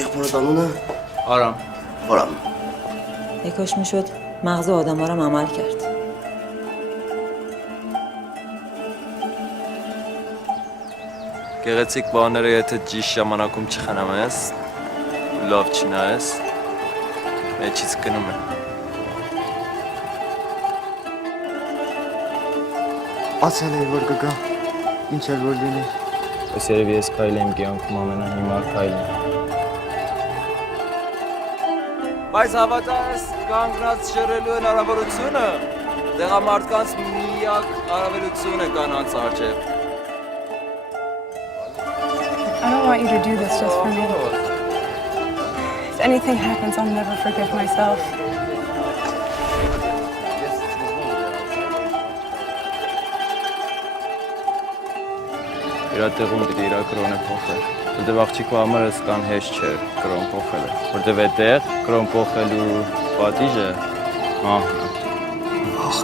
եղբորդ անունը آرام Արամ։ یکاش میشد مغز آدم رو عمل کرد. գեղեցիկ բաները եթե ճիշտ ժամանակում չխնամ ես, լավ չնայես, մեջից գնում է։ Ասել էի, որ կգա, ինչ էլ որ լինի։ Ես երևի ես քայլի եմ կյանքում ամենահիմար քայլին։ Բայց հավատաս կանգնած շռելու հնարավորությունը դեղամարդկանց միակ առավելություն է կանանց առջև։ I don't want you to do this just for me. If anything happens, I'll never forgive myself. Իրա տեղում պիտի իրա կրոնը փոխել։ Որտեվ աղջիկու համար էս կան հեշտ չէ կրոն փոխելը։ Որտեվ այդտեղ կրոն փոխելու պատիժը մահն է։ Ախ,